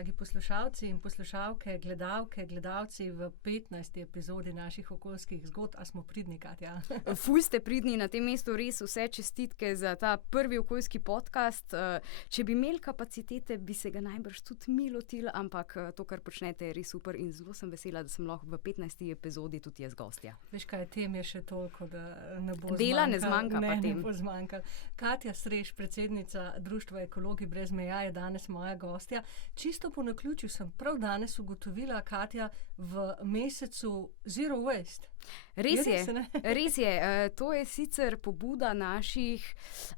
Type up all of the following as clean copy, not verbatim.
dragi poslušalci in poslušalke, gledalke, gledalci v 15. epizodi naših okoljskih zgodb. A smo pridni, Katja? Ful ste pridni, na tem mestu res vse čestitke za ta prvi okoljski podcast. Če bi imeli kapacitete, bi se ga najbrž tudi mi lotili, ampak to, kar počnete, je res super in zelo sem vesela, da sem lahko v 15. epizodi tudi jaz gostja. Veš kaj, tem je še toliko, da ne bo Dela ne zmanjka pa tem. Ne bo zmanjkalo. Katja Srež, predsednica Društva Ekologi brez meja, je danes moja gostja. Čisto po naključju sem prav danes ugotovila, Katja, v mesecu Zero Waste. Res je. To je sicer pobuda naših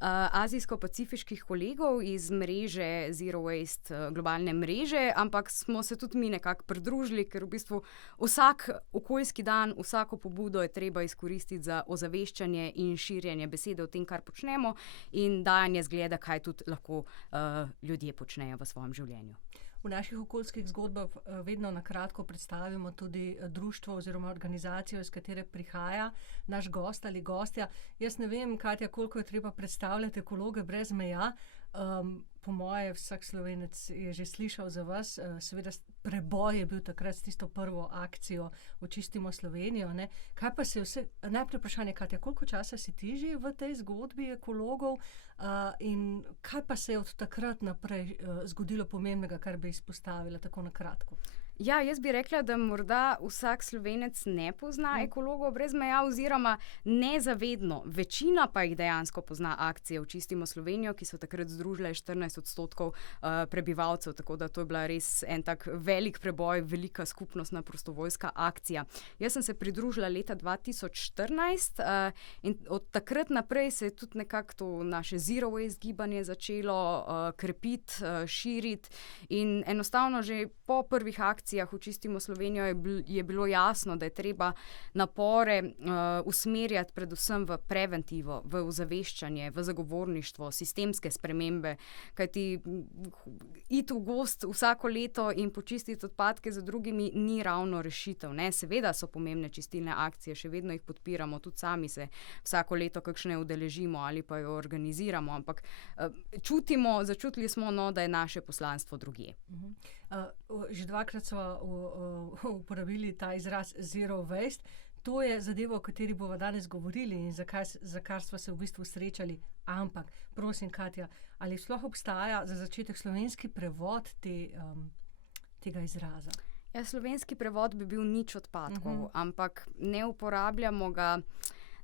azijsko-pacifiških kolegov iz mreže Zero Waste, globalne mreže, ampak smo se tudi mi nekako pridružili, ker v bistvu vsak okoljski dan, vsako pobudo je treba izkoristiti za ozaveščanje in širjenje besede o tem, kar počnemo in dajanje zgleda, kaj tudi lahko ljudje počnejo v svojem življenju. V naših okoljskih zgodbah vedno na kratko predstavimo tudi društvo oziroma organizacijo, iz katere prihaja naš gost ali gostja. Jaz ne vem, Katja, koliko je treba predstavljati Ekologe brez meja. Po moje vsak Slovenec je že slišal za vas. Seveda preboj je bil takrat s tisto prvo akcijo Očistimo Slovenijo. Ne? Kaj pa se vse, najprej vprašanje, Katja, koliko časa si ti že v tej zgodbi ekologov in kaj pa se je od takrat naprej zgodilo pomembnega, kar bi izpostavila tako na kratko? Ja, jaz bi rekla, da morda vsak Slovenec ne pozna Ekologov brez meja oziroma nezavedno. Večina pa jih dejansko pozna akcije Očistimo Slovenijo, ki so takrat združile 14% prebivalcev, tako da to je bila res en tak velik preboj, velika skupnostna prostovoljska akcija. Jaz sem se pridružila leta 2014 in od takrat naprej se je tudi nekako to naše Zero Waste gibanje začelo krepiti, širiti in enostavno že po prvih akcijah Očistimo Slovenijo je bilo jasno, da je treba napore usmerjati predvsem v preventivo, v ozaveščanje, v zagovorništvo, sistemske spremembe, kajti iti v gozd vsako leto in počistiti odpadke za drugimi ni ravno rešitev. Ne? Seveda so pomembne čistilne akcije, še vedno jih podpiramo, tudi sami se vsako leto kakšne udeležimo ali pa jo organiziramo, ampak začutili smo, da je naše poslanstvo drugje. Že dvakrat smo uporabili ta izraz Zero Waste. To je zadeva, o kateri bomo danes govorili in za kar smo se v bistvu srečali. Ampak, prosim, Katja, ali sploh obstaja za začetek slovenski prevod tega izraza? Ja, slovenski prevod bi bil nič odpadkov, ampak ne uporabljamo ga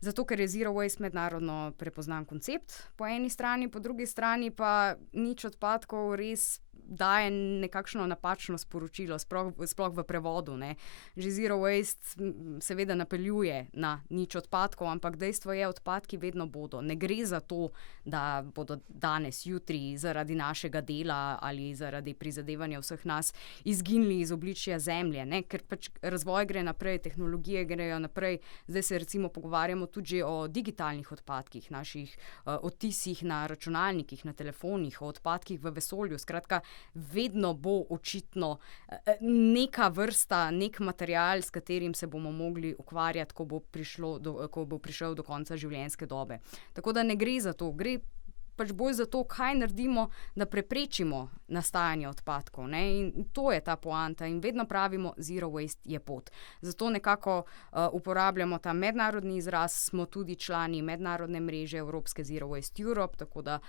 zato, ker je Zero Waste mednarodno prepoznan koncept po eni strani, po drugi strani pa nič odpadkov res daje nekakšno napačno sporočilo, sploh v prevodu. Ne. Že Zero Waste seveda napeljuje na nič odpadkov, ampak dejstvo je, odpadki vedno bodo. Ne gre za to, da bodo danes, jutri zaradi našega dela ali zaradi prizadevanja vseh nas izginili iz obličja zemlje, ne. Ker pač razvoj gre naprej, tehnologije grejo naprej. Zdaj se recimo pogovarjamo tudi že o digitalnih odpadkih, naših odtisih na računalnikih, na telefonih, o odpadkih v vesolju. Skratka, vedno bo očitno neka vrsta, nek material, s katerim se bomo mogli ukvarjati, ko bo prišel do konca življenjske dobe. Tako da ne gre za to, gre pač bolj za to, kaj naredimo, da preprečimo nastajanje odpadkov. Ne? In to je ta poanta in vedno pravimo, Zero Waste je pot. Zato nekako uporabljamo ta mednarodni izraz, smo tudi člani mednarodne mreže Evropske Zero Waste Europe, tako da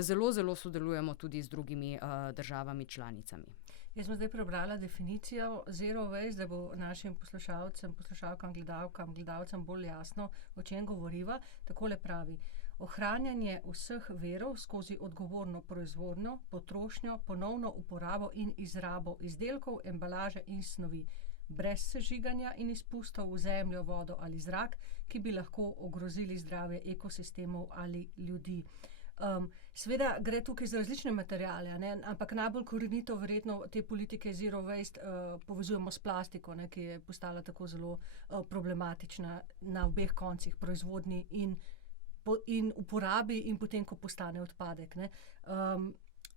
zelo, zelo sodelujemo tudi z drugimi državami članicami. Jaz sem zdaj prebrala definicijo Zero Waste, da bo našim poslušalcem, poslušalkam, gledalcem bolj jasno, o čem govoriva. Takole pravi: ohranjanje vseh virov skozi odgovorno proizvodnjo, potrošnjo, ponovno uporabo in izrabo izdelkov, embalaže in snovi, brez sežiganja in izpustov v zemljo, vodo ali zrak, ki bi lahko ogrozili zdravje ekosistemov ali ljudi. Seveda gre tukaj za različne materiale, ne? Ampak najbolj korenito verjetno te politike Zero Waste povezujemo s plastiko, ne? Ki je postala tako zelo problematična na obeh koncih, proizvodnji in uporabi in potem, ko postane odpadek. Ne?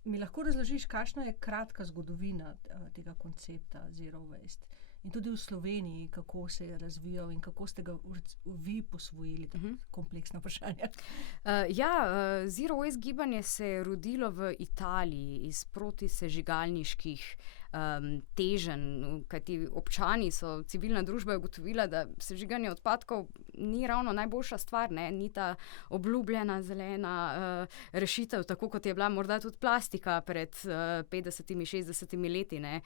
Mi lahko razložiš, kakšna je kratka zgodovina tega koncepta Zero Waste in tudi v Sloveniji, kako se je razvijal in kako ste ga vi posvojili, kompleksno vprašanje. Zero Waste gibanje se je rodilo v Italiji iz protisežigalniških teženj, kajti občani so, civilna družba je ugotovila, da sežiganje odpadkov ni ravno najboljša stvar, ne? Ni ta obljubljena zelena rešitev, tako kot je bila morda tudi plastika pred 50-60 leti, ne?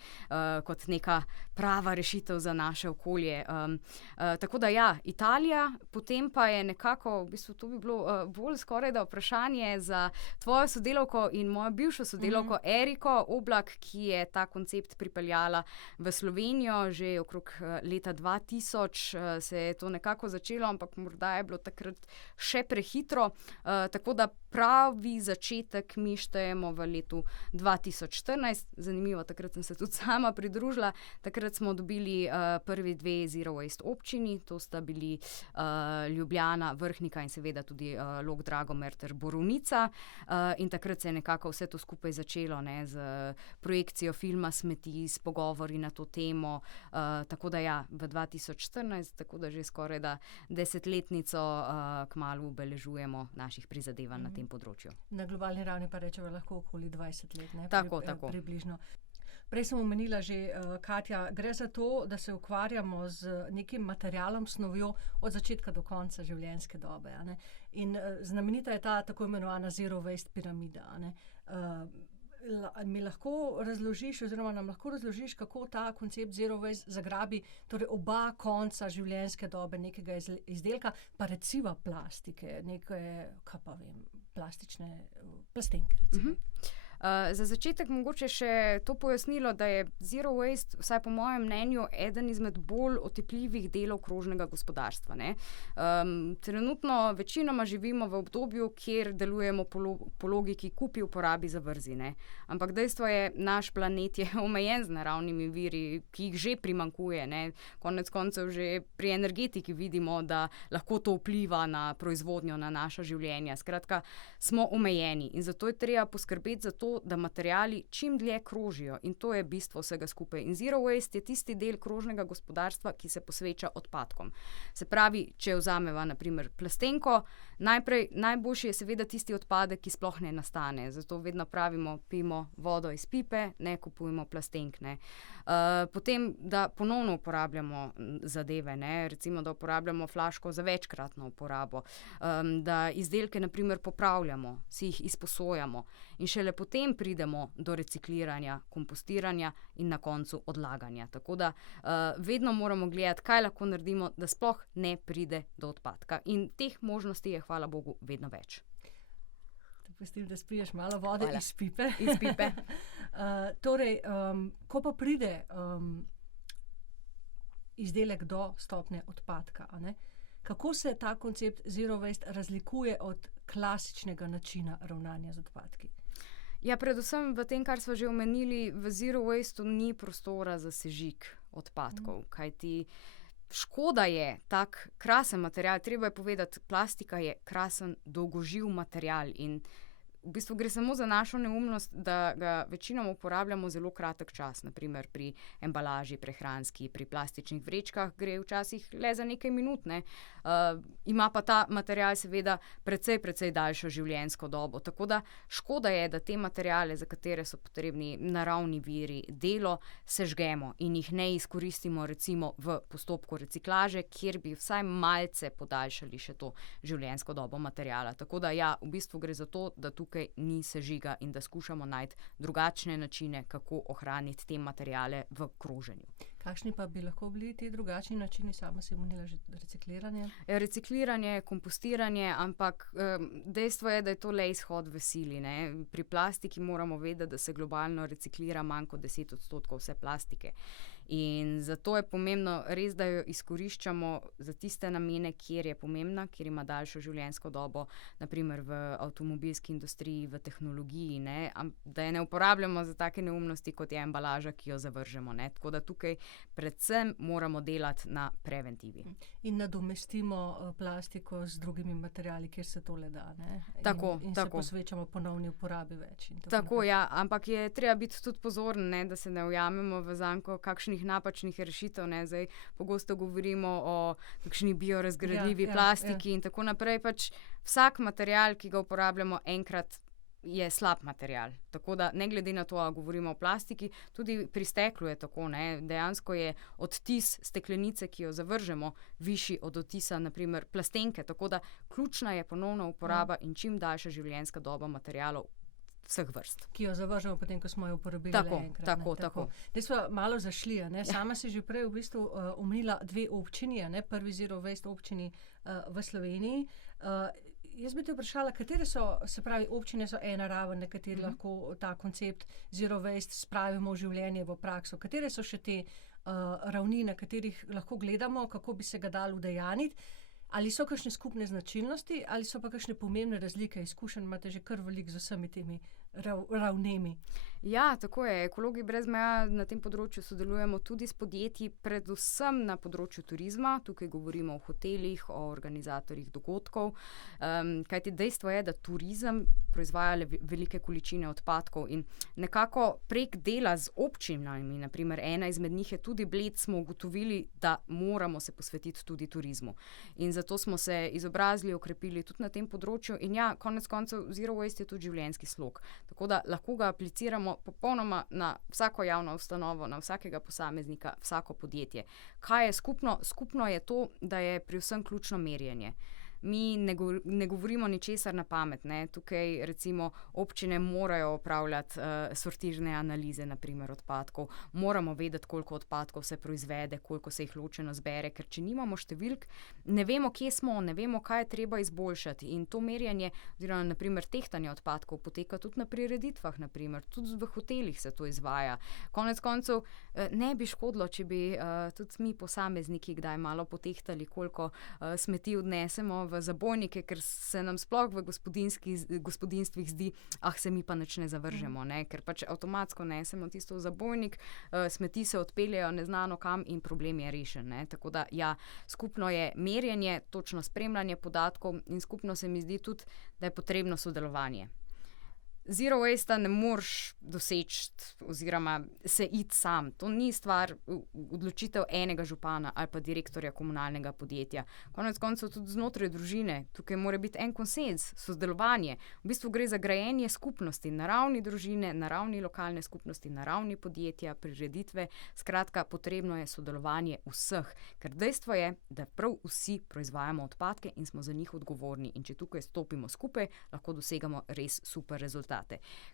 Kot neka prava rešitev za naše okolje. Tako da ja, Italija, potem pa je nekako, v bistvu to bi bilo bolj skoraj da vprašanje za tvojo sodelavko in mojo bivšo sodelavko Eriko Oblak, ki je ta koncept pripeljala v Slovenijo že okrog leta 2000, se je to nekako začelo, ampak morda je bilo takrat še prehitro, tako da pravi začetek mi štejemo v letu 2014. Zanimivo, takrat sem se tudi sama pridružila, takrat smo dobili prvi 2 Zero Waste občini, to sta bili Ljubljana, Vrhnika in seveda tudi Log Dragomer ter Borovnica, in takrat se je nekako vse to skupaj začelo, ne, z projekcijo filma Smeti, s pogovori na to temo, tako da ja, v 2014, tako da že skoraj da 10-letnico kmalu obeležujemo naših prizadevanj na tem področju. Na globalni ravni pa rečemo lahko okoli 20 let, ne? Tako. Približno. Prej sem omenila že, Katja, gre za to, da se ukvarjamo z nekim materialom, snovjo od začetka do konca življenjske dobe, a ne? In znamenita je ta tako imenovana Zero Waste piramida, a ne? Mi lahko razložiš, oziroma nam lahko razložiš, kako ta koncept Zero Waste zagrabi torej oba konca življenjske dobe nekega izdelka, pa recimo plastike, neke, kaj pa vem, plastične plastenke, recimo. Za začetek mogoče še to pojasnilo, da je Zero Waste, vsaj po mojem mnenju, eden izmed bolj otipljivih delov krožnega gospodarstva, ne. Trenutno večinoma živimo v obdobju, kjer delujemo po logiki kupi, uporabi, zavrzi, ne. Ampak dejstvo je, naš planet je omejen z naravnimi viri, ki jih že primanjkuje, ne. Konec koncev že pri energetiki vidimo, da lahko to vpliva na proizvodnjo, na naša življenja. Skratka, smo omejeni in zato je treba poskrbeti za to, da materiali čim dlje krožijo, in to je bistvo vsega skupaj. In Zero Waste je tisti del krožnega gospodarstva, ki se posveča odpadkom. Se pravi, če vzameva na primer plastenko, najboljši je seveda tisti odpadek, ki sploh ne nastane. Zato vedno pravimo, pijmo vodo iz pipe, ne kupujemo plastenk, ne. Potem, da ponovno uporabljamo zadeve, ne, recimo, da uporabljamo flaško za večkratno uporabo, da izdelke na primer popravljamo, si jih izposojamo in šele potem pridemo do recikliranja, kompostiranja in na koncu odlaganja. Tako da vedno moramo gledati, kaj lahko naredimo, da sploh ne pride do odpadka. In teh možnosti je, hvala Bogu, vedno več. Pustim, da spiješ malo vode. Hvala. Iz pipe. Iz pipe. Torej, ko pa pride izdelek do stopnje odpadka, a ne, kako se ta koncept Zero Waste razlikuje od klasičnega načina ravnanja z odpadki? Ja, predvsem v tem, kar smo že omenili, v Zero Wasteu ni prostora za sežig odpadkov, kajti škoda je tak krasen material. Treba je povedati, plastika je krasen, dolgoživ material in v bistvu gre samo za našo neumnost, da ga večinoma uporabljamo zelo kratek čas, naprimer pri embalaži, prehranski, pri plastičnih vrečkah gre včasih le za nekaj minut, ne. Ima pa ta material seveda precej daljšo življenjsko dobo, tako da škoda je, da te materiale, za katere so potrebni naravni viri, delo, sežgemo in jih ne izkoristimo recimo v postopku reciklaže, kjer bi vsaj malce podaljšali še to življenjsko dobo materiala. Tako da ja, v bistvu gre za to, da tukaj ni sežiga in da skušamo najti drugačne načine, kako ohraniti te materiale v kroženju. Kakšni pa bi lahko bili ti drugačni načini? Sama si omenila že recikliranje. Recikliranje, kompostiranje, ampak dejstvo je, da je to le izhod v sili, ne. Pri plastiki moramo vedeti, da se globalno reciklira manj kot 10% vse plastike. In zato je pomembno res, da jo izkoriščamo za tiste namene, kjer je pomembna, kjer ima daljšo življenjsko dobo, naprimer v avtomobilski industriji, v tehnologiji, ne, da je ne uporabljamo za take neumnosti, kot je embalaža, ki jo zavržemo, ne. Tako da tukaj predvsem moramo delati na preventivi. In nadomestimo plastiko z drugimi materiali, kjer se to le da, ne. Tako. Se posvečamo ponovni upravi več. Tako, ja, ampak je treba biti tudi pozoren, ne, da se ne ujamemo v zanko kakšnih kakšnih napačnih rešitev, ne, zdaj pogosto govorimo o kakšni biorazgradljivi plastiki in tako naprej, pač vsak material, ki ga uporabljamo enkrat, je slab material. Tako da ne glede na to, a govorimo o plastiki, tudi pri steklu je tako, ne, dejansko je odtis steklenice, ki jo zavržemo, višji od odtisa, naprimer, plastenke, tako da ključna je ponovna uporaba in čim daljša življenjska doba materialov vseh vrst. Ki jo zavržemo potem, ko smo jo uporabili enkrat. Tako. Zdaj smo malo zašli, ne? Sama si že prej v bistvu omenila 2 občini, ne? Prvi Zero Waste občini v Sloveniji. Jaz bi te vprašala, katere so, se pravi, občine so ena raven, na kateri lahko ta koncept Zero Waste spravimo v življenje, v prakso. Katere so še te ravni, na katerih lahko gledamo, kako bi se ga dalo udejaniti? Ali so kakšne skupne značilnosti, ali so pa kakšne pomembne razlike? Izkušenj imate že kar veliko z vsemi temi ravnemi. Ja, tako je. Ekologi brez meja na tem področju sodelujemo tudi s podjetji, predvsem na področju turizma. Tukaj govorimo o hotelih, o organizatorjih dogodkov. Kajti dejstvo je, da turizem proizvaja velike količine odpadkov in nekako prek dela z občinami, naprimer ena izmed njih je tudi Bled, smo ugotovili, da moramo se posvetiti tudi turizmu. In zato smo se izobrazili, okrepili tudi na tem področju in ja, konec koncev Zero Waste je tudi življenjski slog. Tako da lahko ga apliciramo popolnoma na vsako javno ustanovo, na vsakega posameznika, vsako podjetje. Kaj je skupno? Skupno je to, da je pri vsem ključno merjenje. Mi ne govorimo ničesar na pamet, ne. Tukaj recimo občine morajo opravljati sortirne analize, naprimer odpadkov, moramo vedeti, koliko odpadkov se proizvede, koliko se jih ločeno zbere, ker če nimamo številk, ne vemo, kje smo, ne vemo, kaj je treba izboljšati in to merjenje, oziroma naprimer tehtanje odpadkov poteka tudi na prireditvah, naprimer, tudi v hotelih se to izvaja. Konec koncev ne bi škodilo, če bi tudi mi posamezniki kdaj malo potehtali, koliko smeti odnesemo v zabojnike, ker se nam sploh v gospodinjstvih zdi, se mi pa nič ne zavržemo, ne? Ker pač avtomatsko nesemo tisto v zabojnik, smeti se odpeljejo neznano kam in problem je rešen, ne? Tako da ja, skupno je merjenje, točno spremljanje podatkov in skupno se mi zdi tudi, da je potrebno sodelovanje. Zero Waste ne moreš doseči oziroma se iti sam. To ni stvar odločitev enega župana ali pa direktorja komunalnega podjetja. Konec koncev tudi znotraj družine. Tukaj mora biti en konsens, sodelovanje. V bistvu gre za grajenje skupnosti na ravni družine, na ravni lokalne skupnosti, na ravni podjetja, prireditve. Skratka, potrebno je sodelovanje vseh. Ker dejstvo je, da prav vsi proizvajamo odpadke in smo za njih odgovorni. In če tukaj stopimo skupaj, lahko dosegamo res super rezultat.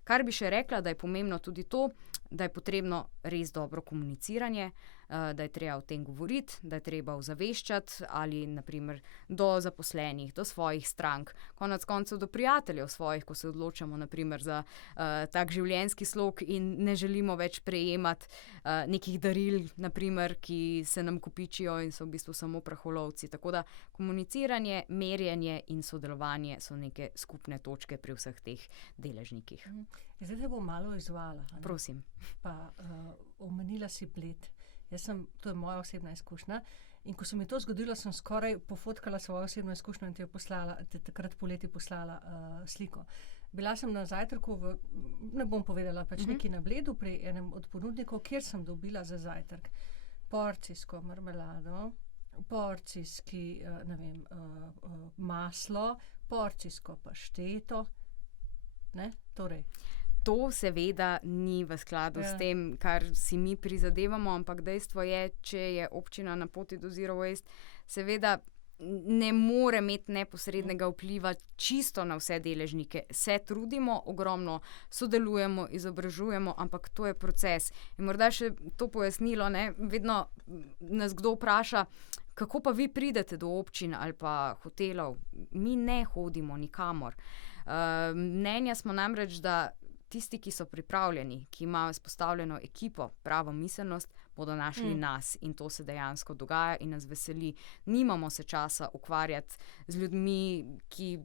Kar bi še rekla, da je pomembno tudi to, da je potrebno res dobro komuniciranje, da je treba o tem govoriti, da je treba ozaveščati ali naprimer do zaposlenih, do svojih strank, konec koncev do prijateljev svojih, ko se odločamo naprimer za tak življenjski slog in ne želimo več prejemati nekih daril, naprimer, ki se nam kopičijo in so v bistvu samo praholovci. Tako da komuniciranje, merjenje in sodelovanje so neke skupne točke pri vseh teh deležnikih. Zdaj te bom malo izvala. Prosim. Pa omenila si Bled. To je moja osebna izkušnja. In ko se mi to zgodilo, sem skoraj pofotkala svojo osebno izkušnjo in ti jo poslala, takrat poleti poslala sliko. Bila sem na zajtrku ne bom povedala, pač nekje na Bledu pri enem od ponudnikov, kjer sem dobila za zajtrk porcijsko marmelado, porcijski, maslo, porcijsko pašteto. Ne? Torej. To seveda ni v skladu s tem, kar si mi prizadevamo, ampak dejstvo je, če je občina na poti do Zero Waste, seveda ne more imeti neposrednega vpliva čisto na vse deležnike. Se trudimo, ogromno sodelujemo, izobražujemo, ampak to je proces. In morda še to pojasnilo, ne, vedno nas kdo vpraša, kako pa vi pridete do občin ali pa hotelov. Mi ne hodimo nikamor. Mnenja smo namreč, da tisti, ki so pripravljeni, ki imajo vzpostavljeno ekipo, pravo miselnost, bodo našli nas in to se dejansko dogaja in nas veseli. Nimamo se časa ukvarjati z ljudmi, ki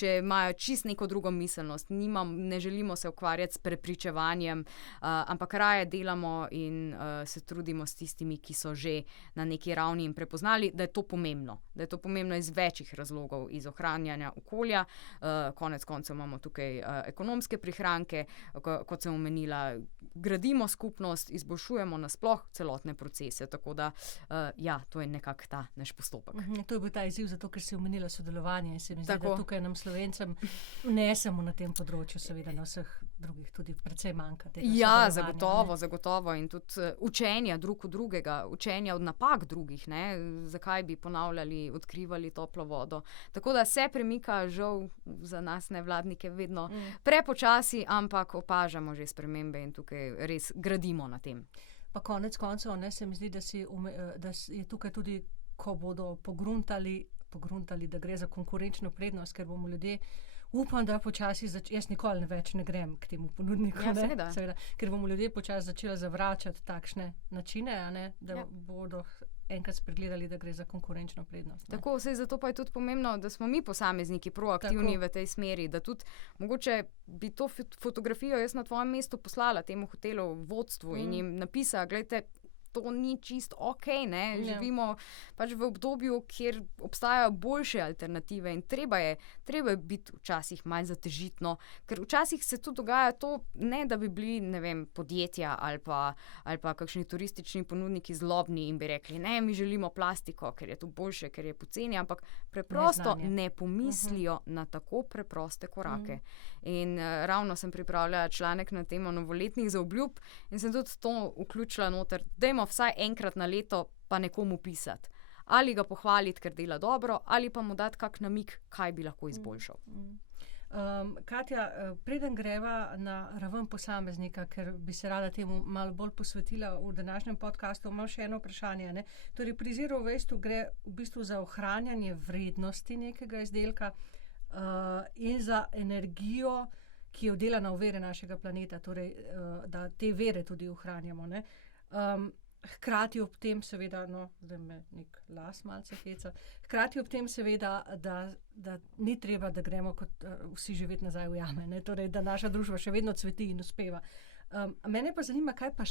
še imajo čist neko drugo miselnost. Ne želimo se ukvarjati s prepričevanjem, ampak raje delamo in se trudimo s tistimi, ki so že na neki ravni in prepoznali, da je to pomembno. Da je to pomembno iz večjih razlogov, iz ohranjanja okolja. Konec koncev imamo tukaj ekonomske prihranke, kot sem omenila, gradimo skupnost, izboljšujemo nasploh celotne procese. Tako da, to je nekako ta naš postopek. To je bil ta izziv, zato ker si omenila sodelovanje in se mi zdi, da tukaj nam Slovencem ne samo na tem področju, seveda na vseh drugih tudi precej manjka tega sodelovanja. Zagotovo in tudi učenja drug od drugega, učenja od napak drugih, ne? Zakaj bi ponavljali, odkrivali toplo vodo. Tako da se premika, žal za nas nevladnike vedno prepočasi, ampak opažamo že spremembe in tukaj res gradimo na tem. Pa konec koncev, se mi zdi, da je tukaj tudi, ko bodo pogruntali, da gre za konkurenčno prednost, ker bomo ljudje, upam, da počasi jaz nikoli več ne grem k temu ponudniku, seveda. Ker bomo ljudje počasi začeli zavračati takšne načine, da bodo enkrat spregledali, da gre za konkurenčno prednost. Tako, zato pa je tudi pomembno, da smo mi posamezniki proaktivni v tej smeri, da tudi mogoče bi to fotografijo jaz na tvojem mestu poslala temu hotelu vodstvu in jim napisala, glejte, to ni čisto okej, ne? Živimo pač v obdobju, kjer obstajajo boljše alternative in treba je biti včasih malo zatežitno, ker včasih se tu dogaja to, ne da bi bili, ne vem, podjetja ali pa kakšni turistični ponudniki zlobni in bi rekli, ne, mi želimo plastiko, ker je to boljše, ker je poceni, ampak preprosto ne pomislijo na tako preproste korake. In ravno sem pripravljala članek na temo novoletnih zaobljub in sem tudi to vključila noter, dajmo vsaj enkrat na leto pa nekomu pisati. Ali ga pohvaliti, ker dela dobro, ali pa mu dati kak namig, kaj bi lahko izboljšal. Katja, preden greva na raven posameznika, ker bi se rada temu malo bolj posvetila v današnjem podcastu, imam še eno vprašanje. Ne? Torej, pri Zero Waste gre v bistvu za ohranjanje vrednosti nekega izdelka in za energijo, ki je vdelana v vere našega planeta, torej, da te vere tudi ohranjamo. Ne? Hkrati ob tem seveda, zdaj me nek las malce heca, hkrati ob tem seveda, da ni treba, da gremo kot vsi živeti nazaj v jame, ne? Torej, da naša družba še vedno cveti in uspeva. Mene pa zanima, kaj pa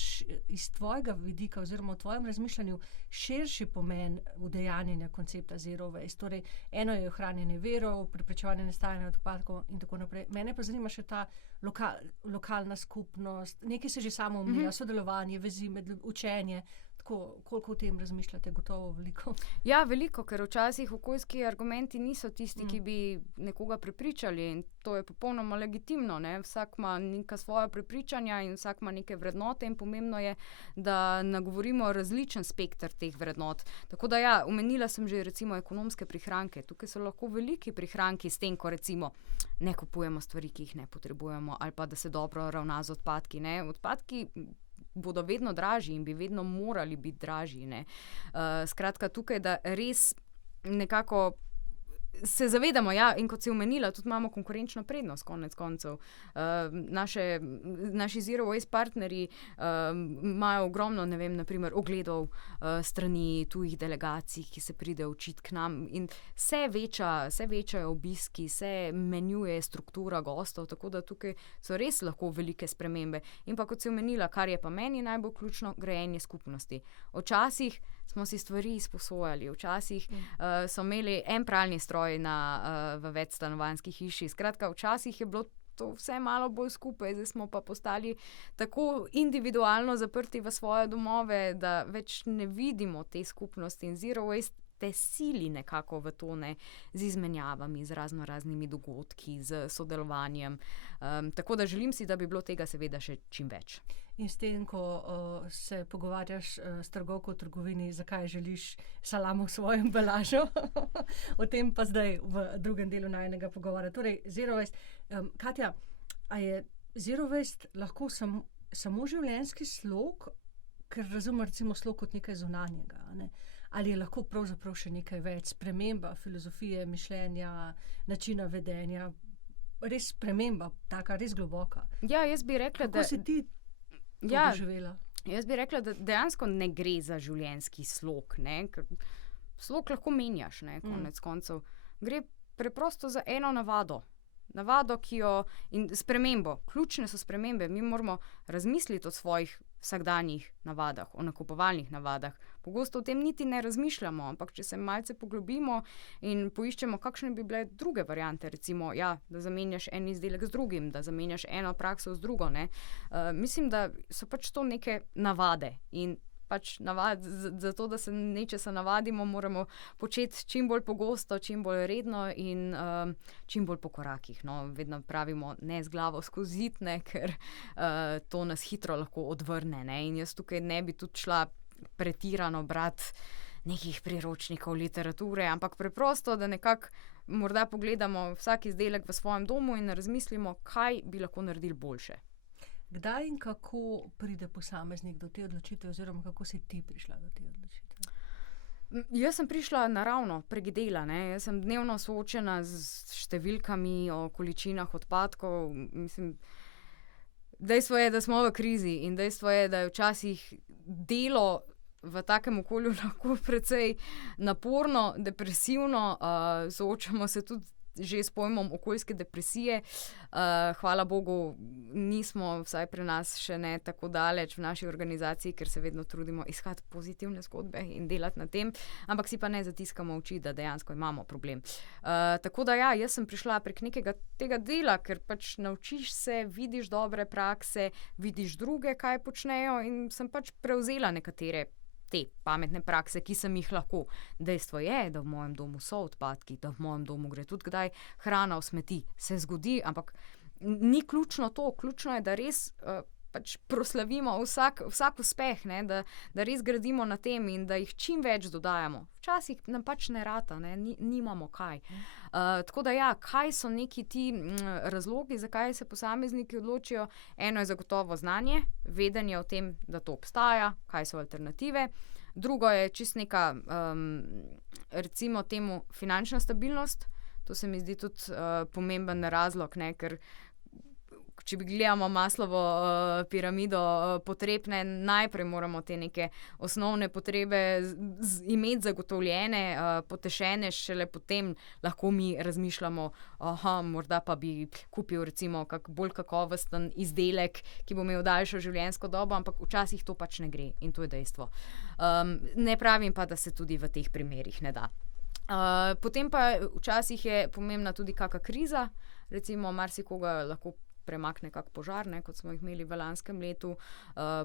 iz tvojega vidika oziroma v tvojem razmišljanju širši pomen udejanjenja koncepta Zero Waste. Torej, eno je ohranjanje virov, preprečevanje nastajanja odpadkov in tako naprej. Mene pa zanima še ta lokalna skupnost, nekaj se že samo omenila, sodelovanje, vezi med učenje. Koliko o tem razmišljate? Gotovo veliko. Ja, veliko, ker včasih okoljski argumenti niso tisti, ki bi nekoga prepričali in to je popolnoma legitimno. Ne? Vsak ima neka svoja prepričanja in vsak ima neke vrednote in pomembno je, da nagovorimo različen spekter teh vrednot. Tako da omenila sem že recimo ekonomske prihranke. Tukaj so lahko veliki prihranki s tem, ko recimo ne kupujemo stvari, ki jih ne potrebujemo ali pa da se dobro ravna z odpadki. Ne? Odpadki bodo vedno dražji in bi vedno morali biti dražji. Ne? Skratka, tukaj, da res nekako se zavedamo, in kot si omenila, tudi imamo konkurenčno prednost, konec koncev. Naši Zero Waste partnerji imajo ogromno, ne vem, naprimer, ogledov strani tujih delegacij, ki se pridejo učiti k nam in se večajo obiski, se menjuje struktura gostov, tako da tukaj so res lahko velike spremembe. In pa kot si omenila, kar je pa meni najbolj ključno, grajenje skupnosti. Včasih smo si stvari izposojali, včasih so imeli en pralni stroj v večstanovanjski hiši. Skratka, včasih je bilo to vse malo bolj skupaj, zdaj smo pa postali tako individualno zaprti v svoje domove, da več ne vidimo te skupnosti in Zero Waste te sili nekako v to, ne, z izmenjavami, z raznoraznimi dogodki, z sodelovanjem. Tako da želim si, da bi bilo tega seveda še čim več. In s tem, ko se pogovarjaš s trgovko v trgovini, zakaj želiš salamo v svojem embalažu, o tem pa zdaj v drugem delu najinega pogovora. Torej, Zero Waste. Katja, a je Zero Waste lahko samo življenjski slog, ker razumem recimo slog kot nekaj zunanjega, ne? Ali je lahko pravzaprav še nekaj več, sprememba filozofije, mišljenja, načina vedenja, res sprememba, taka res globoka? Ja, jaz bi rekla, kako si ti to doživela? Jaz bi rekla, da dejansko ne gre za življenjski slog, ne? Ker slog lahko menjaš, ne, konec koncev. Gre preprosto za eno navado, ki jo in spremembo. Ključne so spremembe. Mi moramo razmisliti o svojih vsakdanjih navadah, o nakupovalnih navadah. Pogosto o tem niti ne razmišljamo, ampak če se malce poglobimo in poiščemo, kakšne bi bile druge variante, recimo, da zamenjaš en izdelek z drugim, da zamenjaš eno prakso z drugo, ne. Mislim, da so pač to neke navade in pač zato, da se nečesa navadimo, moramo početi čim bolj pogosto, čim bolj redno in čim bolj po korakih. No. Vedno pravimo, ne z glavo skozi zid, ne, ker to nas hitro lahko odvrne. Ne. In jaz tukaj ne bi tudi šla pretirano brati nekih priročnikov literature, ampak preprosto, da nekako morda pogledamo vsak izdelek v svojem domu in razmislimo, kaj bi lahko naredili boljše. Kdaj in kako pride posameznik do te odločitve oziroma kako si ti prišla do te odločitve? Jaz sem prišla naravno, prek dela. Ne. Jaz sem dnevno soočena z številkami o količinah odpadkov. Mislim, dejstvo je, da smo v krizi in dejstvo je, da je včasih delo v takem okolju lahko precej naporno, depresivno, soočamo se tudi že s pojmom okoljske depresije. Hvala Bogu, nismo, vsaj pri nas, še ne tako daleč v naši organizaciji, ker se vedno trudimo iskati pozitivne zgodbe in delati na tem, ampak si pa ne zatiskamo oči, da dejansko imamo problem. Tako da jaz sem prišla prek nekega tega dela, ker pač naučiš se, vidiš dobre prakse, vidiš druge, kaj počnejo in sem pač prevzela nekatere te pametne prakse, ki sem jih lahko. Dejstvo je, da v mojem domu so odpadki, da v mojem domu gre tudi kdaj hrana v smeti. Se zgodi, ampak ni ključno to. Ključno je, da res pač proslavimo vsak uspeh, ne? Da res gradimo na tem in da jih čim več dodajamo. Včasih nam pač ne rata, ne? Nimamo kaj. Tako da kaj so neki ti razlogi, zakaj se posamezniki odločijo? Eno je zagotovo znanje, vedenje o tem, da to obstaja, kaj so alternative. Drugo je čisto neka, recimo temu, finančna stabilnost. To se mi zdi tudi pomemben razlog, ne? Ker če bi gledamo Maslovo piramido potreb, ne, najprej moramo te neke osnovne potrebe imeti zagotovljene, potešene, šele potem lahko mi razmišljamo, morda pa bi kupil recimo kak bolj kakovosten izdelek, ki bo imel daljšo življenjsko dobo, ampak včasih to pač ne gre in to je dejstvo. Ne pravim pa, da se tudi v teh primerih ne da. Potem pa včasih je pomembna tudi kakšna kriza, recimo marsikoga lahko premakne kak požar, ne, kot smo jih imeli v lanskem letu,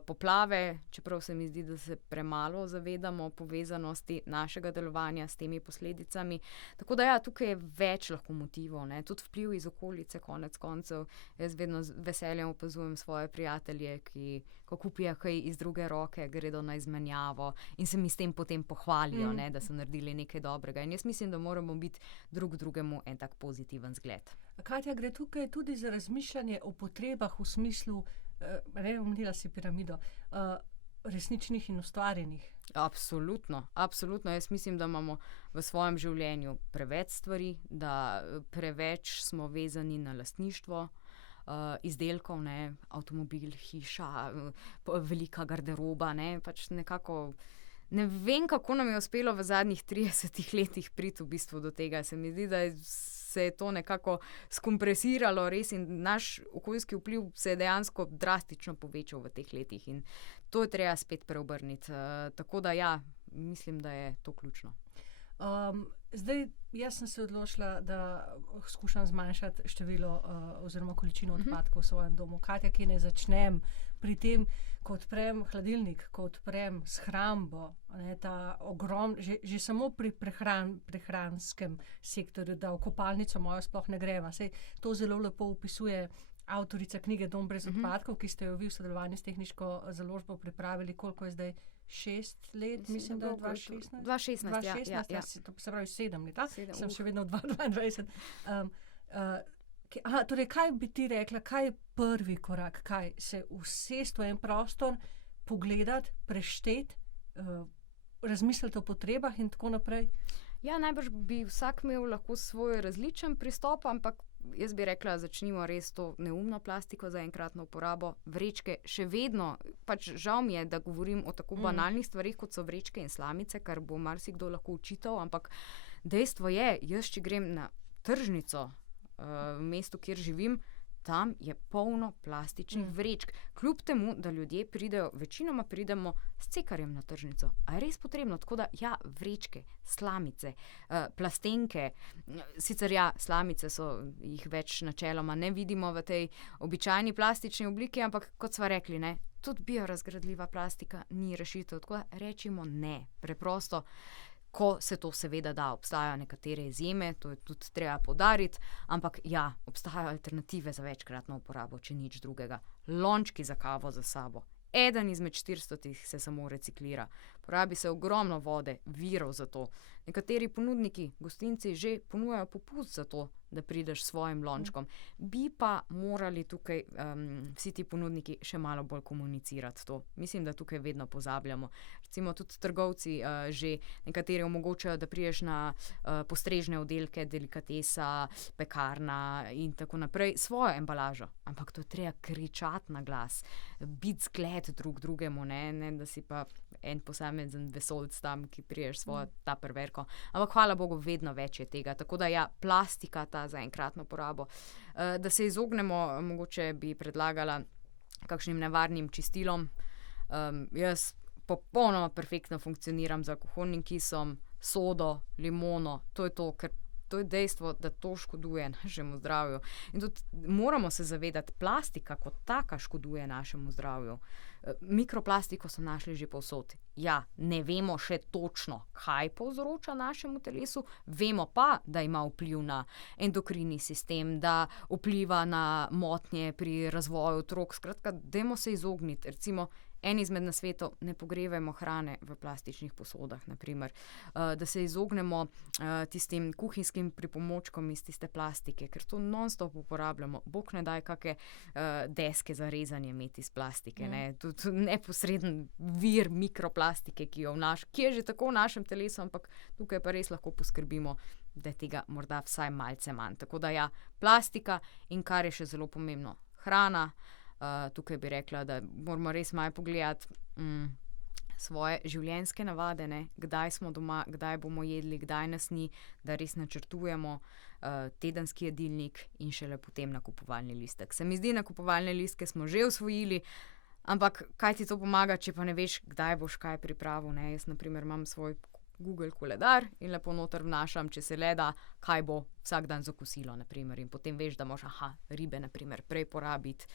poplave, čeprav se mi zdi, da se premalo zavedamo povezanosti našega delovanja s temi posledicami. Tako da tukaj je več lahko motivov, ne, tudi vpliv iz okolice, konec koncev. Jaz vedno z veseljem opazujem svoje prijatelje, ki ko kupijo kaj iz druge roke, gredo na izmenjavo in se mi s tem potem pohvalijo, ne, da so naredili nekaj dobrega. In jaz mislim, da moramo biti drug drugemu en tak pozitiven zgled. Katja, gre tukaj tudi za razmišljanje o potrebah v smislu, omenila si piramido, resničnih in ustvarjenih? Absolutno. Jaz mislim, da imamo v svojem življenju preveč stvari, da preveč smo vezani na lastništvo izdelkov, ne, avtomobil, hiša, velika garderoba, ne, pač nekako. Ne vem, kako nam je uspelo v zadnjih 30 letih priti v bistvu do tega. Se mi zdi, da se je to nekako skompresiralo res in naš okoljski vpliv se je dejansko drastično povečal v teh letih in to je treba spet preobrniti. Tako da mislim, da je to ključno. Zdaj, jaz sem se odločila, da skušam zmanjšati število oziroma količino odpadkov v svojem domu. Katja, kje naj začnem pri tem, ko odprem hladilnik, ko odprem shrambo, ne, ta že samo pri prehranskem sektorju, da v kopalnico mojo sploh ne greva. Saj to zelo lepo opisuje avtorica knjige Dom brez odpadkov, ki ste jo vi v sodelovanju s tehniško založbo pripravili. Koliko je zdaj? 6 let, mislim, da je 2016. 2016, to se pravi 7 let, sem še vedno v 2022. Torej, kaj bi ti rekla, kaj je prvi korak, kaj se usesti v en prostor, pogledati, prešteti, razmisliti o potrebah in tako naprej? Najbrž bi vsak imel lahko svoj različen pristop, ampak jaz bi rekla, začnimo res to neumno plastiko za enkratno uporabo. Vrečke še vedno, pač žal mi je, da govorim o tako banalnih stvarih, kot so vrečke in slamice, kar bo marsikdo lahko učital, ampak dejstvo je, jaz če grem na tržnico v mestu, kjer živim, tam je polno plastičnih vrečk. Kljub temu, da ljudje večinoma pridemo s cekarjem na tržnico. A je res potrebno? Tako da, ja, vrečke, slamice, plastenke. Sicer ja, slamice jih več načeloma ne vidimo v tej običajni plastični obliki, ampak kot sva rekli, ne, tudi biorazgradljiva plastika ni rešitev. Tako da rečimo ne, preprosto. Ko se to seveda da, obstajajo nekatere izjeme, to je tudi treba poudariti, ampak ja, obstajajo alternative za večkratno uporabo, če nič drugega. Lončki za kavo za sabo. Eden izmed 400 se samo reciklira. Porabi se ogromno vode, virov za to. Nekateri ponudniki, gostinci že ponujajo popust za to, da prideš s svojim lončkom. Bi pa morali tukaj vsi ti ponudniki še malo bolj komunicirati to. Mislim, da tukaj vedno pozabljamo. Recimo tudi trgovci že nekateri omogočajo, da priješ na postrežne oddelke, delikatesa, pekarna in tako naprej, svojo embalažo. Ampak to je treba kričati na glas, biti zgled drug drugemu, ne da si pa en posamezen vesoljc tam, ki priješ svojo tupperwareko. Ampak hvala Bogu, vedno več je tega. Tako da ja, plastika ta za enkratno porabo. Da se izognemo, mogoče bi predlagala kakšnim nevarnim čistilom. Jaz popolnoma perfektno funkcioniram z alkoholnim kisom, sodo, limono. To je to, ker to je dejstvo, da to škoduje našemu zdravju. In tudi moramo se zavedati, plastika kot taka škoduje našemu zdravju. Mikroplastiko so našli že povsod. Ja, ne vemo še točno, kaj povzroča našemu telesu, vemo pa, da ima vpliv na endokrini sistem, da vpliva na motnje pri razvoju otrok. Skratka, dajmo se izogniti. Recimo, en izmed nasvetov, ne pogrevajmo hrane v plastičnih posodah, naprimer. Da se izognemo tistim kuhinjskim pripomočkom iz tiste plastike, ker to non-stop uporabljamo. Bog ne daj kakšne deske za rezanje imeti iz plastike. Ne? Tudi neposreden vir mikroplastike, ki je že tako v našem telesu, ampak tukaj pa res lahko poskrbimo, da je tega morda vsaj malce manj. Tako da ja, plastika in kar je še zelo pomembno, hrana. Tukaj bi rekla, da moramo res malo pogledati svoje življenjske navade, ne? Kdaj smo doma, kdaj bomo jedli, kdaj nas ni, da res načrtujemo tedenski jedilnik in šele potem nakupovalni listek. Se mi zdi, nakupovalne listke smo že osvojili, ampak kaj ti to pomaga, če pa ne veš, kdaj boš kaj pripravil, ne? Jaz na primer imam svoj Google koledar in lepo noter vnašam, če se le da, kaj bo vsak dan za kosilo, naprimer. In potem veš, da moraš ribe, naprimer, prej porabiti,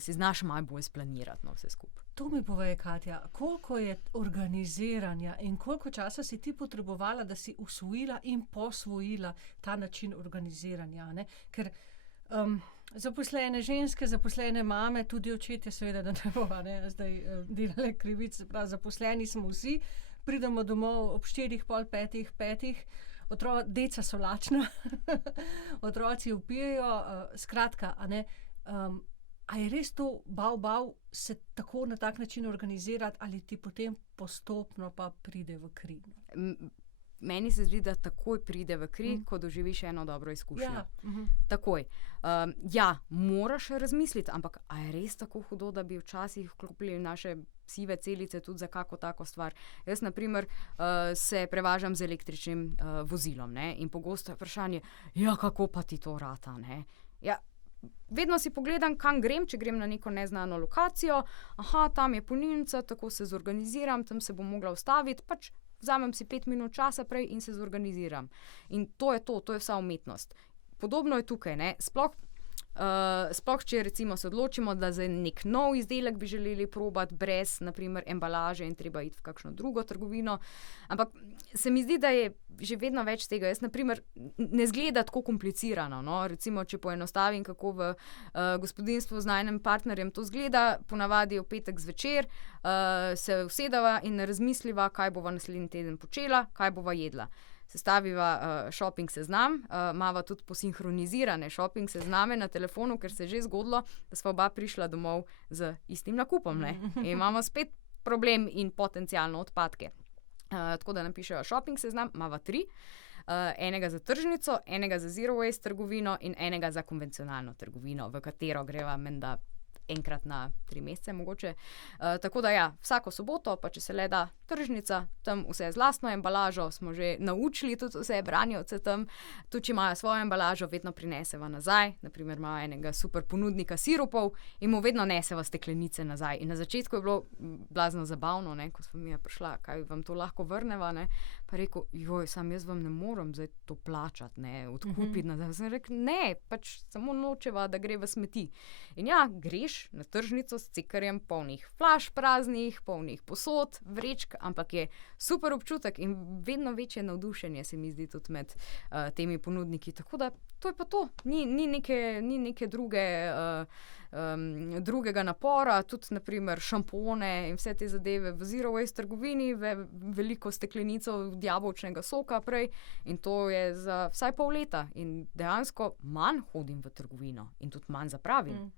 si znaš malo bolj splanirati, no, vse skupaj. To mi povej, Katja, koliko je organiziranja in koliko časa si ti potrebovala, da si usvojila in posvojila ta način organiziranja, ne? Ker zaposlene ženske, zaposlene mame, tudi očetje, seveda, da ne bova zdaj delale krivic, zaposleni smo vsi, pridemo domov ob 4, pol 5, 5, deca so lačna, otroci vpijejo, skratka, a je res to bav se tako na tak način organizirati ali ti potem postopno pa pride v kri? Meni se zdi, da takoj pride v kri, ko doživiš eno dobro izkušnjo. Ja. Takoj. Ja, moraš razmisliti, ampak a je res tako hudo, da bi včasih vklopili naše sive celice tudi za kako tako stvar. Jaz, na primer, se prevažam z električnim vozilom, ne? In pogosto je vprašanje, ja, kako pa ti to rata, ne? Ja, vedno si pogledam, kam grem, če grem na neko neznano lokacijo, tam je polnilnica, tako se zorganiziram, tam se bom mogla ustaviti, pač vzamem si 5 minut časa prej in se zorganiziram. In to je vsa umetnost. Podobno je tukaj, ne? Sploh, če recimo se odločimo, da za nek nov izdelek bi želeli probati brez, naprimer, embalaže in treba iti v kakšno drugo trgovino. Ampak se mi zdi, da je že vedno več tega. Jaz, naprimer, ne zgleda tako komplicirano, no? Recimo, če poenostavim, kako v gospodinjstvu z najinem partnerjem to zgleda, ponavadi v petek zvečer se usedava in razmisliva, kaj bova naslednji teden počela, kaj bova jedla. Sestaviva shopping seznam, imava tudi posinhronizirane shopping sezname na telefonu, ker se je že zgodilo, da sva oba prišla domov z istim nakupom, ne? In imamo spet problem in potencialno odpadke. Tako da napišejo shopping seznam, imava 3, enega za tržnico, enega za zero waste trgovino in enega za konvencionalno trgovino, v katero greva menda enkrat na 3 mesece mogoče. Tako da ja, vsako soboto, pa če se le da, tržnica, tam vse z lastno embalažo, smo že naučili tudi vse branjevce tam, tudi če imajo svojo embalažo, vedno prineseva nazaj, naprimer imajo enega super ponudnika sirupov in mu vedno neseva steklenice nazaj. In na začetku je bilo blazno zabavno, ne, ko smo mi prišla, kaj vam to lahko vrneva, ne, pa rekel, sam jaz vam ne morem zdaj to plačati, ne, odkupiti nazaj. Sem rekel, ne, pač samo nočeva, da gre v smeti. In ja, greš na tržnico s cikarjem polnih flaš praznih, polnih posod, vrečk, ampak je super občutek in vedno večje navdušenje se mi zdi tudi med temi ponudniki. Tako da to je pa to, ni neke drugega napora, tudi naprimer šampone in vse te zadeve v Zero Waste trgovini, veliko steklenico jabolčnega soka prej in to je za vsaj pol leta in dejansko manj hodim v trgovino in tudi manj zapravim.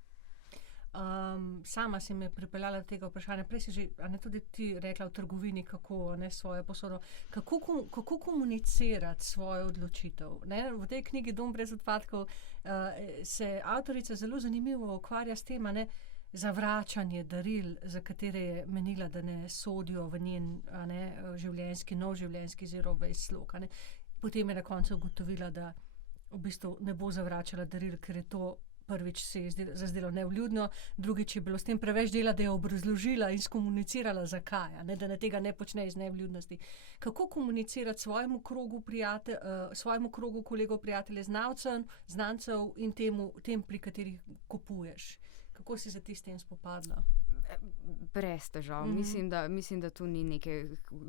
Sama si me pripeljala do tega vprašanja. Prej si že, a ne tudi ti rekla v trgovini, kako ne svojo posodo, kako komunicirati svojo odločitev. Ne? V tej knjigi Dom brez odpadkov se avtorica zelo zanimivo ukvarja s tem, ne, zavračanje daril, za katere je menila, da ne sodijo v njen nov življenjski zero waste slog. Potem je na koncu ugotovila, da v bistvu ne bo zavračala daril, ker je to prvič se je zazdelo nevljudno, drugič je bilo s tem preveč dela, da je obrazložila in skomunicirala zakaj, da tega ne počne iz nevljudnosti. Kako komunicirati svojemu krogu kolegov, prijateljev, znancev in tem, pri katerih kupuješ? Kako si se ti s tem spopadla? Brez težav. Mislim, da tu ni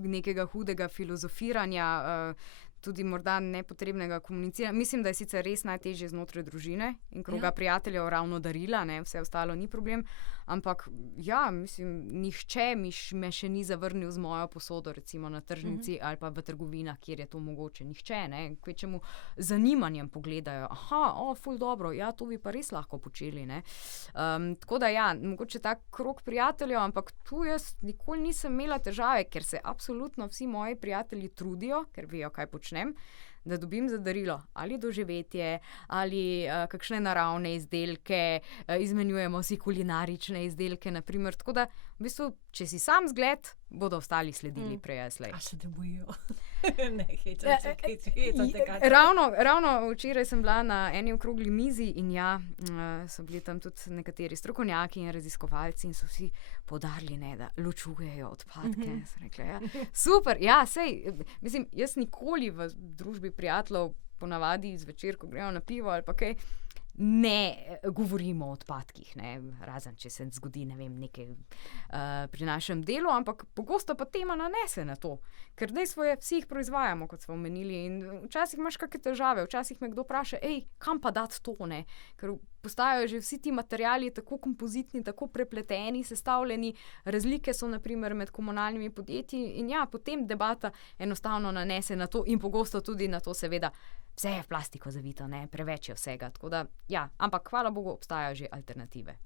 nekega hudega filozofiranja, tudi morda nepotrebnega komuniciranja. Mislim, da je sicer res najtežje znotraj družine in kroga prijateljev ravno darila, ne, vse ostalo ni problem, ampak ja, mislim, nihče me še ni zavrnil z mojo posodo, recimo na tržnici ali pa v trgovinah, kjer je to mogoče. Nihče, ne, kvečemu zanimanjem pogledajo, ful dobro, ja, to bi pa res lahko počeli, ne. Tako da ja, mogoče tak krog prijateljev, ampak tu jaz nikoli nisem imela težave, ker se absolutno vsi moji prijatelji trudijo, ker vejo, kaj počnem, da dobim za darilo ali doživetje, ali kakšne naravne izdelke, izmenjujemo si kulinarične izdelke, naprimer. Tako da, v bistvu, če si sam zgled, bodo ostali sledili prej ali slej. A se te bojijo? Ne, hecam te kaj. Ravno včeraj sem bila na eni okrogli mizi in ja, so bili tam tudi nekateri strokovnjaki in raziskovalci in so vsi poudarili, ne, da ločujejo odpadke. Sem rekla, ja, super, ja, sej, mislim, jaz nikoli v družbi prijateljev ponavadi zvečer, ko gremo na pivo ali pa kaj, ne govorimo o odpadkih, ne, razen če se zgodi, ne vem, nekaj pri našem delu, ampak pogosto pa tema nanese na to, ker dejstvo je, vsi jih proizvajamo, kot smo omenili, in včasih imaš kakšne težave, včasih me kdo vpraša, kam pa dati to, ne, ker postajajo že vsi ti materiali tako kompozitni, tako prepleteni, sestavljeni, razlike so naprimer med komunalnimi podjetji in ja, potem debata enostavno nanese na to in pogosto tudi na to seveda, vse je v plastiko zavito, ne, preveč je vsega, tako da, ja, ampak hvala Bogu obstajajo že alternative.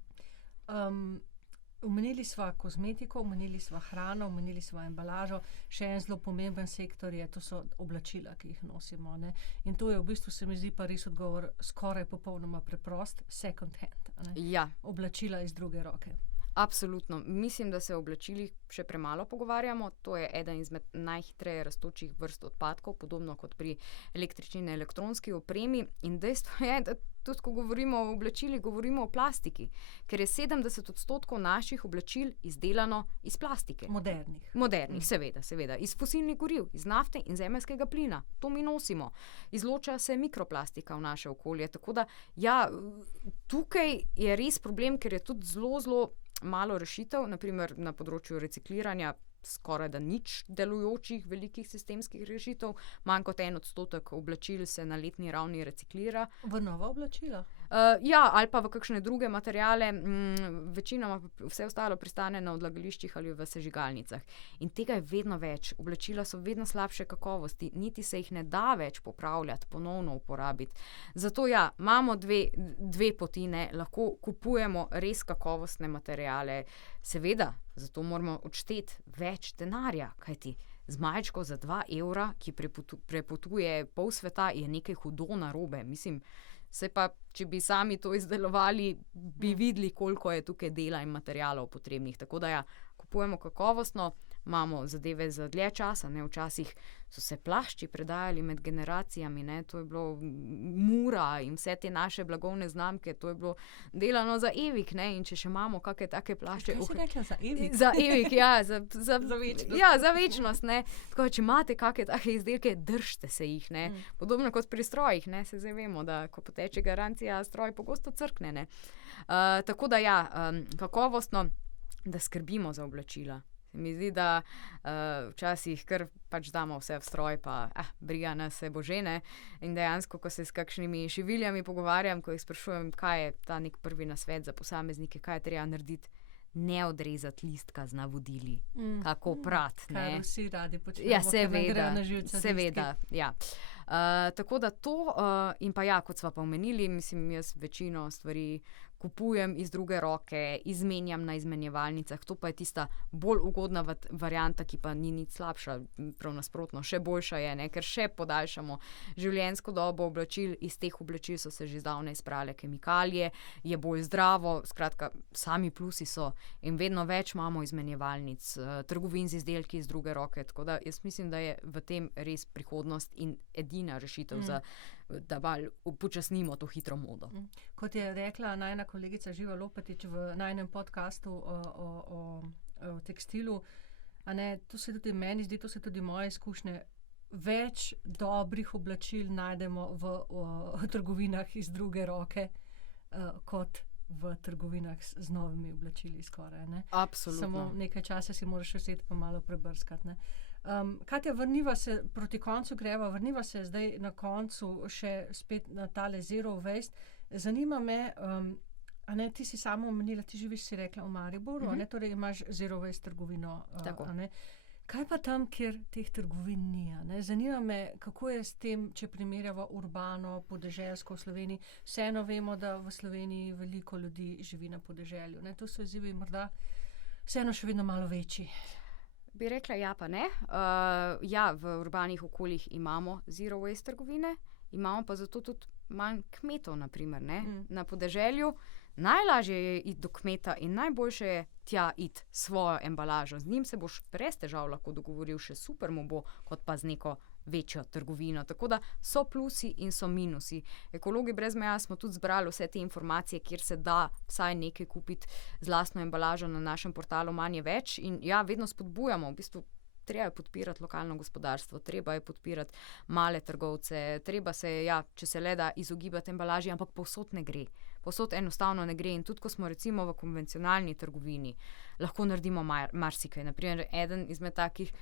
Omenili sva kozmetiko, omenili sva hrano, omenili sva embalažo, še en zelo pomemben sektor je, to so oblačila, ki jih nosimo, ne, in to je v bistvu, se mi zdi pa res odgovor skoraj popolnoma preprost, second hand, ne, ja. Oblačila iz druge roke. Absolutno. Mislim, da se o oblačilih še premalo pogovarjamo. To je eden izmed najhitreje rastočih vrst odpadkov, podobno kot pri električni in elektronski opremi. In dejstvo je, da tudi ko govorimo o oblačilih, govorimo o plastiki, ker je 70% naših oblačil izdelano iz plastike. Modernih, seveda. Iz fosilnih goriv, iz nafte in zemeljskega plina. To mi nosimo. Izloča se mikroplastika v naše okolje. Tako da, ja, tukaj je res problem, ker je tudi zelo malo rešitev, naprimer na področju recikliranja skoraj da nič delujočih velikih sistemskih rešitev, manj kot 1% oblačil se na letni ravni reciklira. V nova oblačila? Ja, ali pa v kakšne druge materiale, večinoma vse ostalo pristane na odlagališčih ali v sežigalnicah. In tega je vedno več, oblačila so vedno slabše kakovosti, niti se jih ne da več popravljati, ponovno uporabiti. Zato ja, imamo dve poti, ne, lahko kupujemo res kakovostne materiale, seveda, zato moramo odšteti več denarja, kajti z majčko za 2 evra, ki prepotuje pol sveta, je nekaj hudo narobe. Mislim, Se pa, če bi sami to izdelovali, bi videli, koliko je tukaj dela in materialov potrebnih. Tako da ja, kupujemo kakovostno, imamo zadeve za dlje časa, ne, včasih so se plašči predajali med generacijami, ne, to je bilo Mura in vse te naše blagovne znamke, to je bilo delano za evik, ne, in če še imamo kakšne take plašče. Kaj si rekla za evik? Za evik, ja, za večnost. Ja, za večnost, ne. Tako, če imate kakšne take izdelke, držite se jih, ne. Podobno kot pri strojih, ne, se zdaj vemo, da ko poteče garancija, stroj pogosto crkne, ne. Tako da ja, kakovostno, da skrbimo za oblačila. Mi zdi, da včasih kar pač damo vse v stroj, pa briga nas se bo že, ne. In dejansko, ko se s kakšnimi šiviljami pogovarjam, ko jih sprašujem, kaj je ta nek prvi nasvet za posameznike, kaj je treba narediti, ne odrezati listka z navodili, kako prati, ne. Kar vsi radi počnemo, Ja, ker nam grejo na živce seveda, ja. Tako da to, in pa ja, kot sva pa omenili, mislim, jaz večino stvari kupujem iz druge roke, izmenjam na izmenjevalnicah, to pa je tista bolj ugodna varianta, ki pa ni nič slabša, prav nasprotno, še boljša je, ne, ker še podaljšamo življenjsko dobo oblačil, iz teh oblačil so se že zdavnaj sprale kemikalije, je bolj zdravo, skratka, sami plusi so in vedno več imamo izmenjevalnic, trgovin z izdelki iz druge roke, tako da jaz mislim, da je v tem res prihodnost in edina rešitev za da malo upočasnimo to hitro modo. Kot je rekla najina kolegica Živa Lopetič v najinem podcastu o tekstilu, a ne, to se tudi meni zdi, to se tudi moje izkušnje, več dobrih oblačil najdemo v trgovinah iz druge roke, kot v trgovinah z novimi oblačili skoraj, ne. Absolutno. Samo nekaj časa si moraš vzeti pa malo prebrskati, ne. Katja, vrniva se, proti koncu greva, vrniva se zdaj na koncu še spet na tale zero waste. Zanima me, a ne, ti si sama omenila, ti živiš, si rekla, v Mariboru, a ne, torej imaš zero waste trgovino, a ne. Kaj pa tam, kjer teh trgovin ni, a ne? Zanima me, kako je s tem, če primerjava urbano, podeželsko v Sloveniji. Vseeno vemo, da v Sloveniji veliko ljudi živi na podeželju, ne. To so izzivi morda vseeno še vedno malo večji. Bi rekla ja pa ne. Ja, v urbanih okoljih imamo zero waste trgovine, imamo pa zato tudi manj kmetov, na primer, ne. Na podeželju najlažje je iti do kmeta in najboljše je tja iti svojo embalažo. Z njim se boš brez težav lahko dogovoril, še super mu bo, kot pa z neko večjo trgovino. Tako da so plusi in so minusi. Ekologi brez meja smo tudi zbrali vse te informacije, kjer se da vsaj nekaj kupiti z lastno embalažo na našem portalu Manj je več. In ja, vedno spodbujamo, v bistvu treba je podpirati lokalno gospodarstvo, treba je podpirati male trgovce, treba se, ja, če se le da, izogibati embalaži, ampak povsod ne gre. Povsod enostavno ne gre. In tudi, ko smo recimo v konvencionalni trgovini, lahko naredimo marsikaj. Naprimer, eden izmed takih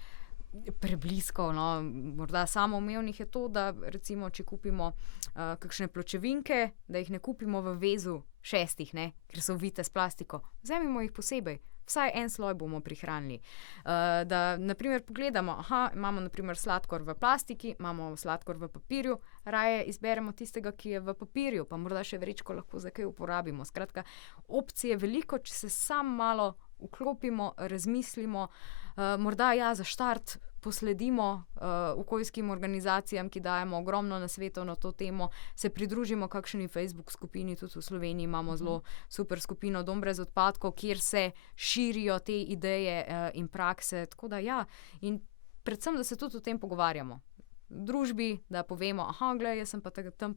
prebliskov, no, morda samoumevnih je to, da recimo, če kupimo kakšne pločevinke, da jih ne kupimo v vezu 6, ne, ker so ovite s plastiko. Vzemimo jih posebej. Vsaj en sloj bomo prihranili. Da, naprimer, pogledamo, imamo naprimer sladkor v plastiki, imamo sladkor v papirju, raje izberemo tistega, ki je v papirju, pa morda še vrečko lahko za kaj uporabimo. Skratka, opcije veliko, če se sam malo vklopimo, razmislimo, morda ja, za štart posledimo okoljskim organizacijam, ki dajemo ogromno nasvetov na to temo, se pridružimo kakšni Facebook skupini, tudi v Sloveniji imamo zelo super skupino Dom brez odpadkov, kjer se širijo te ideje in prakse, tako da ja, in predvsem, da se tudi o tem pogovarjamo. V družbi, da povemo, glej, jaz sem pa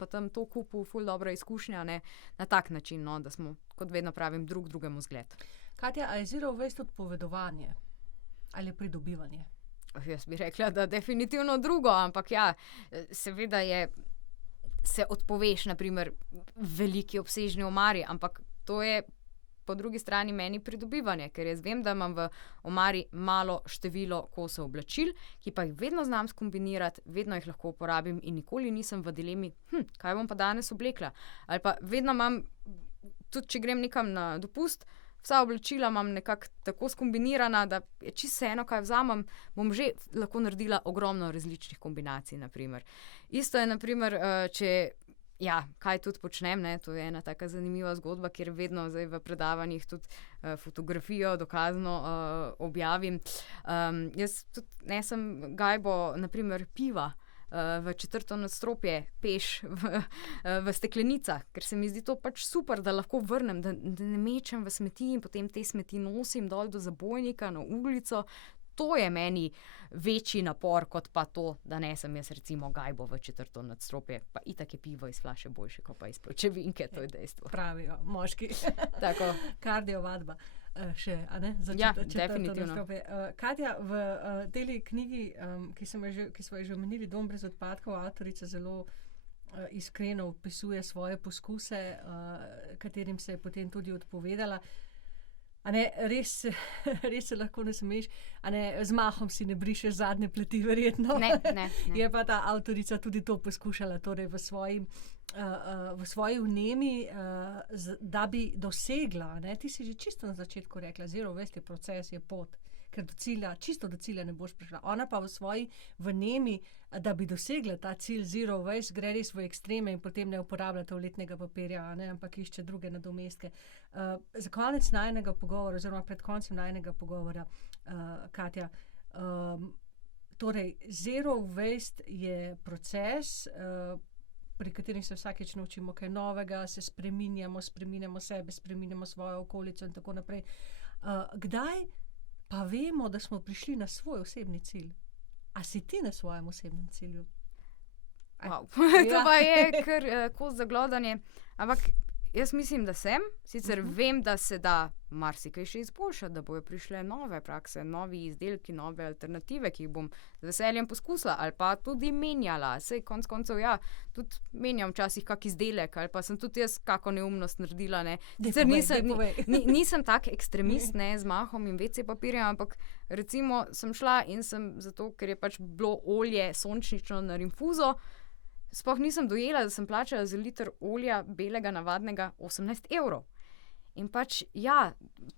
tam to kupil, ful dobra izkušnja, ne, na tak način, no, da smo, kot vedno pravim, drugemu zgled. Katja, a je zero waste odpovedovanje ali pridobivanje? Jaz bi rekla, da definitivno drugo, ampak ja, seveda se odpoveš, naprimer, veliki obsežni omari, ampak to je po drugi strani meni pridobivanje, ker jaz vem, da imam v omari malo število kosov oblačil, ki pa jih vedno znam skombinirati, vedno jih lahko uporabim in nikoli nisem v dilemi, kaj bom pa danes oblekla. Ali pa vedno imam, tudi če grem nekam na dopust, vsa oblačila imam nekako tako skombinirana, da je čisto vseeno, kaj vzamem, bom že lahko naredila ogromno različnih kombinacij, naprimer. Isto je, naprimer, če, ja, kaj tudi počnem, ne, to je ena taka zanimiva zgodba, kjer vedno zdaj v predavanjih tudi fotografijo dokazno objavim. Jaz tudi nesem gajbo, naprimer, piva v 4. nadstropje peš v steklenicah, ker se mi zdi to pač super, da lahko vrnem, da ne mečem v smeti in potem te smeti nosim dol do zabojnika na ulico. To je meni večji napor, kot pa to, da nesem jaz recimo gajbo v 4. nadstropje. Pa itak je pivo iz flaše boljše, kot pa iz pločevinke, to je dejstvo. Pravijo moški. Tako. Kardiovadba. Še, a ne? Ja, definitivno. Katja, v tej knjigi, ki smo jo že omenili, Dom brez odpadkov, avtorica zelo iskreno opisuje svoje poskuse, katerim se je potem tudi odpovedala. A ne, res se lahko ne smeš, a ne, z mahom si ne brišeš zadnje pleti, verjetno. Ne. Je pa ta avtorica tudi to poskušala, torej v svoji vnemi, da bi dosegla, ne, ti si že čisto na začetku rekla, zero waste je proces, je pot, ker čisto do cilja ne boš prišla. Ona pa v svoji vnemi, da bi dosegla ta cilj zero waste, gre res v ekstreme in potem ne uporablja toaletnega papirja, ne, ampak išče druge nadomestke. Za konec najinega pogovora, oziroma pred koncem najinega pogovora, Katja, torej zero waste je proces, pri katerem se vsakeč naučimo kaj novega, se spreminjamo sebe, spreminjamo svojo okolico in tako naprej. Kdaj pa vemo, da smo prišli na svoj osebni cilj? A si ti na svojem osebnem cilju? Wow. To pa je kar kos za glodanje. Ampak jaz mislim, da sem. Sicer vem, da se da marsikaj še izboljšati, da bojo prišle nove prakse, novi izdelki, nove alternative, ki jih bom z veseljem poskusila ali pa tudi menjala. Sej konec koncev, ja, tudi menjam včasih kak izdelek ali pa sem tudi jaz kako neumnost naredila, ne. Sicer nisem tak ekstremist, ne, z mahom in WC papirjem, ampak recimo sem šla in sem zato, ker je pač bilo olje sončnično na rinfuzo, sploh nisem dojela, da sem plačala za liter olja belega navadnega 18 €. In pač, ja,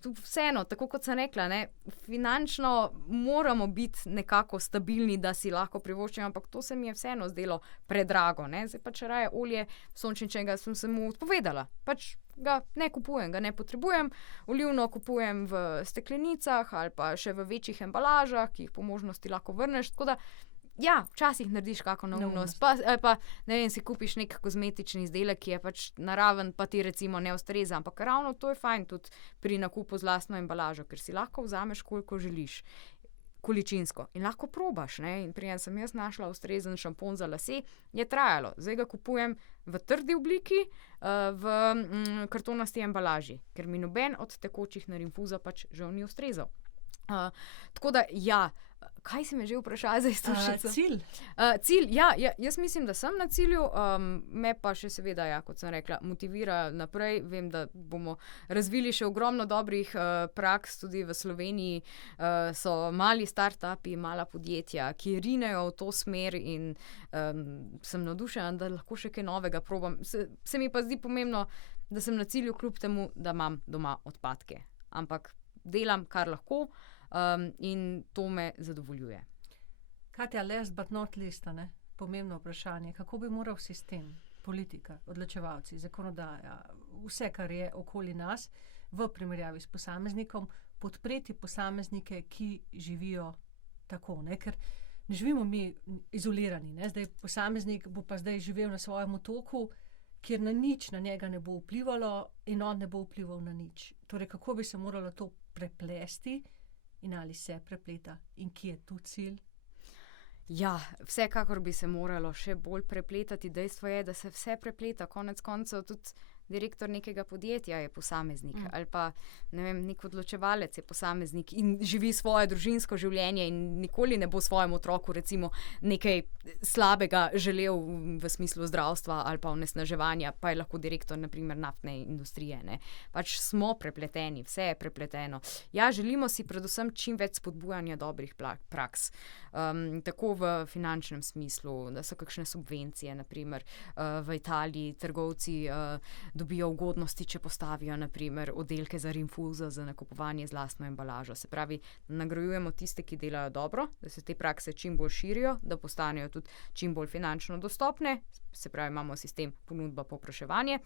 tu vseeno, tako kot sem rekla, ne, finančno moramo biti nekako stabilni, da si lahko privoščimo, ampak to se mi je vseeno zdelo predrago, ne. Zdaj pač raje olje sončničnega sem se mu odpovedala. Pač ga ne kupujem, ga ne potrebujem, olivno kupujem v steklenicah ali pa še v večjih embalažah, ki jih po možnosti lahko vrneš, tako da ja, včasih narediš kako neumnost, pa ne vem, si kupiš nek kozmetični izdelek, ki je pač naraven, pa ti recimo ne ustreza, ampak ravno to je fajn tudi pri nakupu z lastno embalažo, ker si lahko vzameš, koliko želiš, količinsko in lahko probaš, ne, in preden sem jaz našla ustrezen šampon za lase, je trajalo, zdaj ga kupujem v trdi obliki, v kartonasti embalaži, ker mi noben od tekočih na rinfuza pač žal ni ustrezal. Tako da, ja, kaj si me že vprašala za istočnico? Cilj, ja, jaz mislim, da sem na cilju, me pa še seveda, ja, kot sem rekla, motivira naprej. Vem, da bomo razvili še ogromno dobrih praks, tudi v Sloveniji so mali startupi, mala podjetja, ki rinejo v to smer in sem navdušena, da lahko še kaj novega probam. Se mi pa zdi pomembno, da sem na cilju kljub temu, da imam doma odpadke. Ampak delam, kar lahko, in to me zadovoljuje. Katja, last but not least, ne? Pomembno vprašanje. Kako bi moral sistem, politika, odločevalci, zakonodaja, vse, kar je okoli nas, v primerjavi s posameznikom, podpreti posameznike, ki živijo tako, ne? Ker ne živimo mi izolirani, ne? Zdaj posameznik bo pa zdaj živel na svojem otoku, kjer na nič na njega ne bo vplivalo in on ne bo vplival na nič. Torej, kako bi se moralo to preplesti in ali se prepleta in kje je tu cilj? Ja, vsekakor bi se moralo še bolj prepletati. Dejstvo je, da se vse prepleta. Konec koncev tudi direktor nekega podjetja je posameznik ali pa, ne vem, nek odločevalec je posameznik in živi svoje družinsko življenje in nikoli ne bo svojemu otroku recimo nekaj slabega želel v smislu zdravstva ali pa onesnaževanja, pa je lahko direktor na primer naftne industrije, ne. Pač smo prepleteni, vse je prepleteno. Ja, želimo si predvsem čim več spodbujanja dobrih praks. Tako v finančnem smislu, da so kakšne subvencije, na primer v Italiji trgovci dobijo ugodnosti, če postavijo na primer oddelke za rinfuzo, za nakupovanje z lastno embalažo. Se pravi, nagrajujemo tiste, ki delajo dobro, da se te prakse čim bolj širijo, da postanejo tudi čim bolj finančno dostopne, se pravi, imamo sistem ponudba povpraševanje,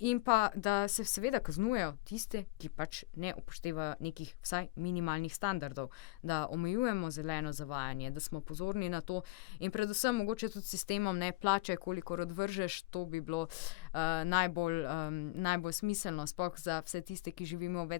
in pa da se seveda kaznujejo tiste, ki pač ne upoštevajo nekih vsaj minimalnih standardov, da omejujemo zeleno zavajanje, da smo pozorni na to in predvsem mogoče tudi sistemom, ne, plačaj, kolikor odvržeš, to bi bilo najbolj smiselno, sploh za vse tiste, ki živimo v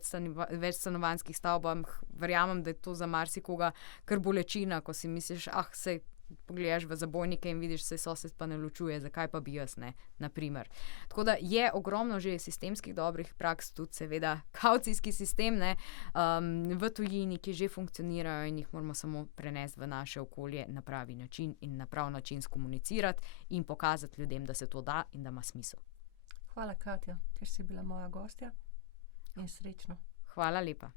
večstanovanjskih stavbah. Verjamem, da je to za marsikoga kar bolečina, ko si misliš, sej pogledaš v zabojnike in vidiš, se sosed pa ne ločuje, zakaj pa bi jaz, ne, naprimer. Tako da je ogromno že sistemskih dobrih praks, tudi seveda kavcijski sistem, ne, v tujini, ki že funkcionirajo in jih moramo samo prenesti v naše okolje na pravi način in na prav način skomunicirati in pokazati ljudem, da se to da in da ima smisel. Hvala, Katja, ker si bila moja gostja in srečno. Hvala lepa.